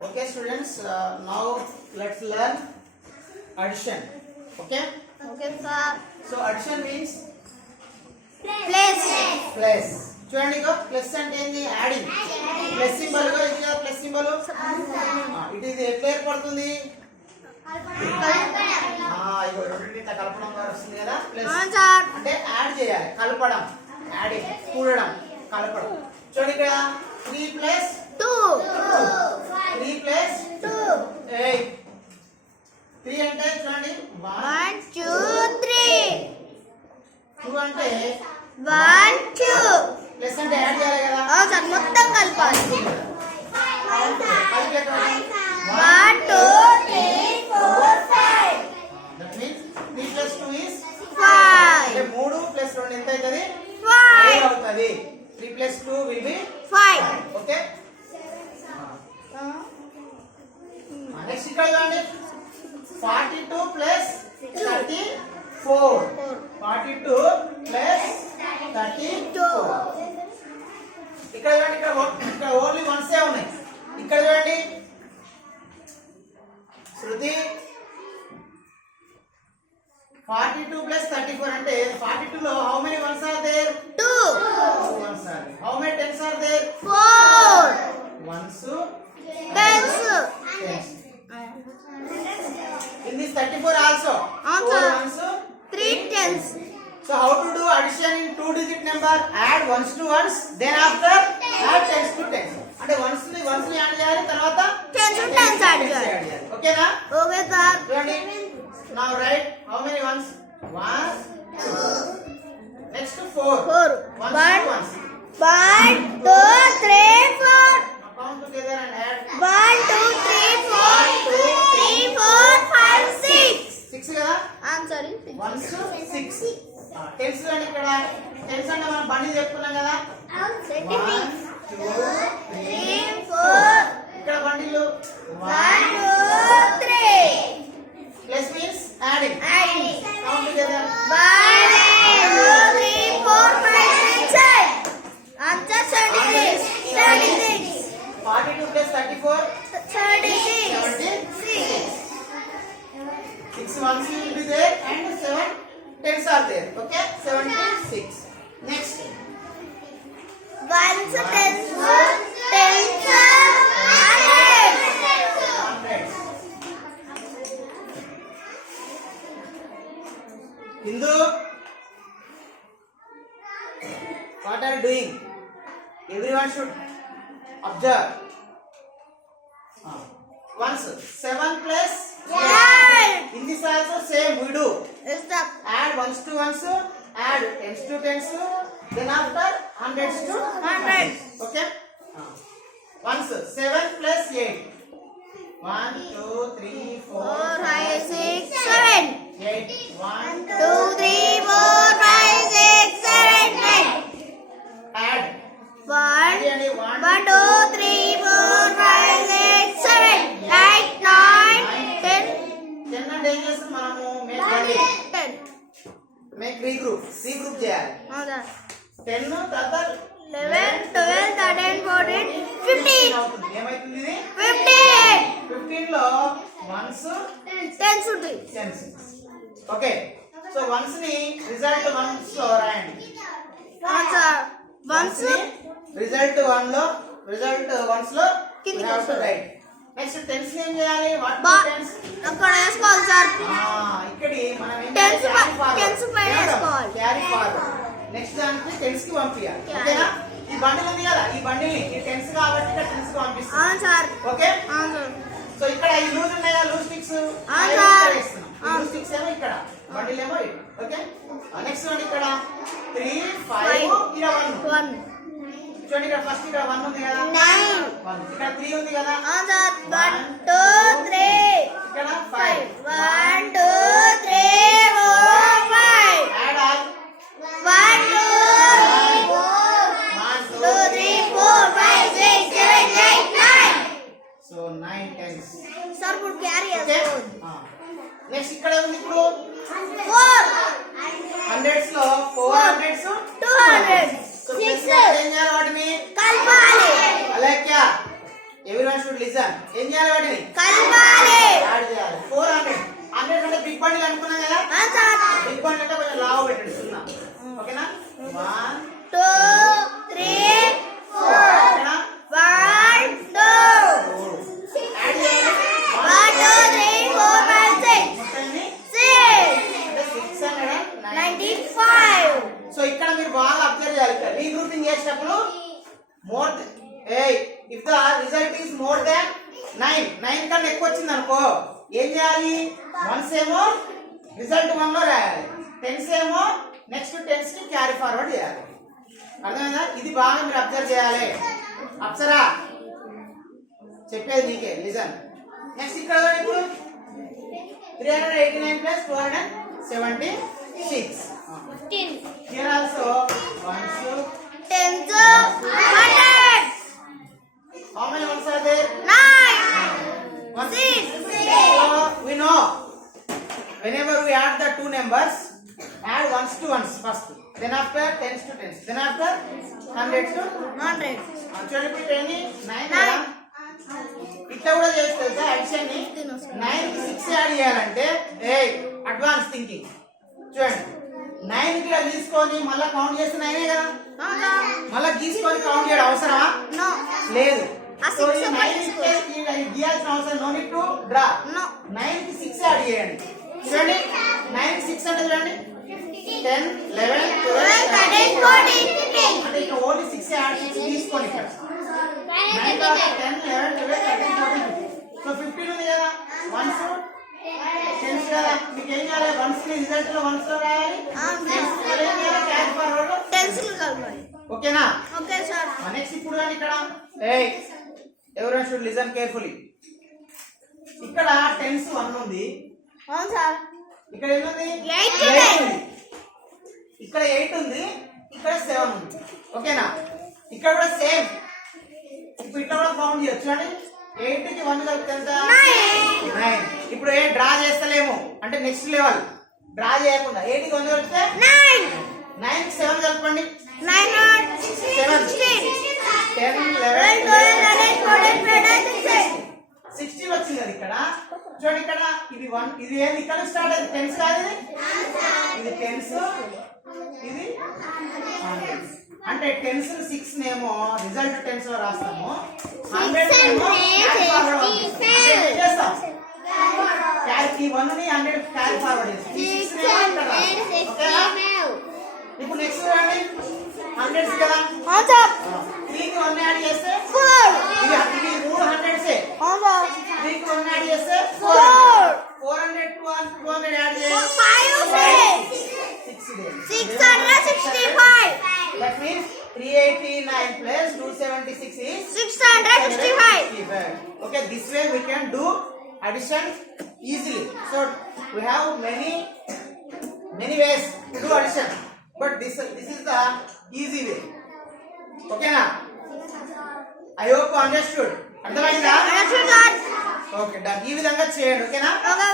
Okay, students. Now let's learn addition. Okay. Okay, sir. So addition means Place. plus. చూడండి ఇక ప్లస్ అంటే ఏంది adding plus symbol గా ఇది ప్లస్ సింబల్ ఇట్ ఇది ఎట్లా ఏర్పడుతుంది ఇగో రెండింటిని కలపడం ద్వారా వస్తుంది కదా ప్లస్ అంటే యాడ్ చేయాలి కలపడం యాడింగ్ కూడడం కలపడం చూడండి ఇక్కడ 3 ప్లస్ 2 3 ప్లస్ 2 8 3 అంటే చూడండి 1 2 3 2 అంటే 1 2 ప్లస్ అంటే యాడ్ చేయాలి కదా సార్ మొత్తం కలపాలి 1 2 3 4 5 దట్ మీన్స్ 3 plus 2 is 5 అంటే 3 plus 2 ఎంత అవుతది 5 అవుతది 3 plus 2 will be 5 ఓకే నెక్స్ట్ ఇక్కడ చూడండి 42 plus 34 42 plus 34 ఇక్కడ చూడండి ఇక్కడ ఓన్లీ వన్స్ ఏ ఉన్నాయి ఇక్కడ చూడండి శృతి 42 plus 34 అంటే 42 లో how many ones are there 2 ones are there how many tens are there 4 ones tens tens in this 34 also Also. 4 ones 3 tens so how to do addition in two digit number add ones to ones then after add tens to tens అంటే ones ని యాడ్ చేయాలి తర్వాత tens to tens add చేయాలి ఓకేనా okay sir చూడండి now write how many ones 1 2 next 4 4 ones 1 2 3 4 count together and add 1 2 3 4 3 4 5 6 6 కదా ఆన్సర్ 1 6 టెన్స్ అంటే ఇక్కడ టెన్స్ అంటే మనం బండి చెప్పుకున్నాం కదా 1 2 3 4 ఇక్కడ బండిలు 1 2 3 plus means adding count together 1 2 3 4 5 6 ఆన్సర్ 36 42 plus 34 36 6 ones will be there and 7 tens are there okay 76 next ones tens hundreds hundreds Hindu what are you doing everyone should observe once 7 plus 8 in this also same we do stop add ones to ones add tens to tens then after hundreds to Hundreds. okay once 7 plus 8 1 2 3 4 4 5 6 7 8 1 2 3 4 5 6 7 8 add 1 and 1 2 3 4 5 6 7 8 9 10 10 అంటే ఏం చేస్తాం మనము make regroup చేయాలి అవునా 10 తర్వాత 11 12 13 14 15 అవుతుంది ఏమైతుంది ఇది 15 15 లో వన్స్ 10 ఉంటుంది టెన్స్ ఓకే సో వన్స్ ని రిజల్ట్ వన్స్ లో రాయండి ఆన్సర్ వన్స్ ని రిజల్ట్ వన్స్ లో కిందికి you have to వస్తుంది. write. నెక్స్ట్ టెన్స్ ఏం చేయాలి వాట్ టెన్స్ అక్కడ వేసుకోవాలి సార్ ఇక్కడి మనం ఏం Tens పైన వేసుకోవాలి. క్యారీ ఫార్వర్డ్ నెక్స్ట్ దానికి టెన్స్ కి పంపించాలి ఓకేనా ఈ బండిల్ ఉంది కదా ఈ బండిల్ ఈ టెన్స్ కాబట్టి ఇక్కడ టెన్స్ కి పంపిస్తాం అవును సార్ ఓకే అవును సార్ సో ఇక్కడ ఈ లూజ్ ఉన్నాయా లూజ్ స్టిక్స్ లూజ్ స్టిక్స్ ఏమో ఇక్కడ బండిల్ ఏమో ఇటు ఓకే నెక్స్ట్ వన్ ఇక్కడ 3 5 ఇక్కడ 1 1 చూడండి ఇక్కడ ఫస్ట్ ఇక్కడ 1 ఉంది కదా 9 1 ఇక్కడ 3 ఉంది కదా అవును సార్ 1 2 3 ఇక్కడ 5 1 2 3 4 5 యాడ్ ఆల్ 1 2 2 3 4 5 6 7 8 9 సో 9 10 సార్ ఇప్పుడు క్యారీ ఓకే నెక్స్ట్ ఇక్కడ ఉంది ఇప్పుడు 4 హండ్రెడ్స్ లో 400s 200 సో Six. ఏం చేయాలి వాటిని కలపాలి అలాగే ఎవరి Everyone should listen. ఏం చేయాలి వాటిని? కలపాలి. యాడ్ చేయాలి. 400. 100 అంటే బిగ్ బండిల్ అనుకున్నాం కదా? బిగ్ బండిల్ అంటే కొంచెం లావు పెట్టండి సున్నా. ఓకేనా? 1 2 3 4. ఓకేనా? 1 2 యాడ్ చేయాలి. 1 2 3 4 5 6 మొత్తాన్ని 6 అంటే 695. 95. సో ఇక్కడ మీరు బాగా అబ్జర్వ్ చేయాలి. ఇక్కడ రీగ్రూపింగ్ చేసేటప్పుడు more if the result is more than 9 కన్నా ఎక్కువ వచ్చింది అనుకో ఏం చేయాలి? వన్స్ ఏమో రిజల్ట్ 1 లో రాయాలి, టెన్స్ ఏమో నెక్స్ట్ టెన్స్ కి క్యారీ ఫార్వర్డ్ చేయాలి. అర్థమైందా? ఇది బాగా మీరు అబ్జర్వ్ చేయాలి. అప్సరా చెప్పేది నీకే, లిజన్. నెక్స్ట్ ఇక్కడ ఇప్పుడు 389 ప్లస్ 276. 15 Here also ones. 10 100. How many ones are there? 9 One. 6 So we know whenever we add the two numbers, add ones to ones first. Then after tens to tens. Then after hundreds to 100. చూడండి ఇప్పుడు ఎన్ని 9 కదా. ఇట్లా కూడా చేస్తే తెలుసా అడిషన్ ని 9 కి 6 యాడ్ చేయాలంటే అడ్వాన్స్ థింకింగ్. చూడండి 9 కి ఇలా తీసుకొని మళ్ళీ కౌంట్ చేస్తే 9 కదా. మళ్ళీ గీసుకొని కౌంట్ చేయడం అవసరమా? No. లేదు. ఆ సో six ఈ 9 కి గీయాల్సిన అవసరం no need to draw. No. 9 కి 6 యాడ్ చేయండి. చూడండి 9 కి 6 అంటే చూడండి 10 11 12 13 14 15. అంటే ఇక్కడ ఓన్లీ 6 యాడ్ చేసి తీసుకోండి ఇక్కడ. 9 తర్వాత 10 11 12 13 14 15. సో 15 ఉంది కదా. వన్స్ టెన్స్ కదా. మీకు ఏం చేయాలి? వన్స్ ని రిజల్ట్ లో వన్స్ లో రాయాలి. టెన్స్ లో ఏం చేయాలి? Carry forward. టెన్సిల్ కలపాలి. ఓకేనా? Okay sir. నెక్స్ట్ ఇప్పుడు కానీ ఇక్కడ ఎవరైనా షుడ్ లిసన్ కేర్ఫుల్లీ. ఇక్కడ టెన్స్ 1 ఉంది, అవును సార్. ఇక్కడ ఏముంది? 8 ఉంది. ఇక్కడ 8 ఉంది, ఇక్కడ 7 ఉంది. ఓకేనా? ఇక్కడ కూడా సేమ్. ఇప్పుడు ఇట్లా కూడా కౌంట్ చేయొచ్చు. చూడండి 8 కి 1 కలిపితే ఎంత? 9. ఇప్పుడు డ్రా చేస్తలేము అంటే నెక్స్ట్ లెవెల్ డ్రా చేయకుండా 8 కి 1 కలిపితే 9 9 కి 7 కలపండి. 9 7 16 10 12 11 13 14 15 16. 16 వచ్చింది కదా ఇక్కడ. చూడండి ఇక్కడ ఇది 1 ఇది ఏంది? ఇక్కడ స్టార్ట్ అయింది. టెన్స్ కాదు ఇది టెన్స్, ఇది 100. అంటే టెన్స్ 6 నేమో రిజల్ట్ టెన్స్ లో రాస్తాము, 100 నేమో క్యారీ ఫార్వర్డ్ చేస్తాం. క్యారీ 1 ని 100 క్యారీ ఫార్వర్డ్ చేస్తాం. 6 నేమో ఇక్కడ రాస్తాం. ఓకేనా? ఇప్పుడు నెక్స్ట్ చూడండి 100 కదా. అవును సార్. 3 కి 1 యాడ్ చేస్తే 4 ఇది 3 100 అవును సార్. 3 కి 1 యాడ్ చేస్తే 4 400 200 యాడ్ చేస్తే 5 665. That means 389 plus 276 is 665. Okay, this way we can do addition easily. So we have many ways to do addition, but this is the easy way. Okay na? I hope you understood. అర్థమైందా? Understood, sir. ఓకే, ఈ విధంగా చేయండి. ఓకేనా? Okay.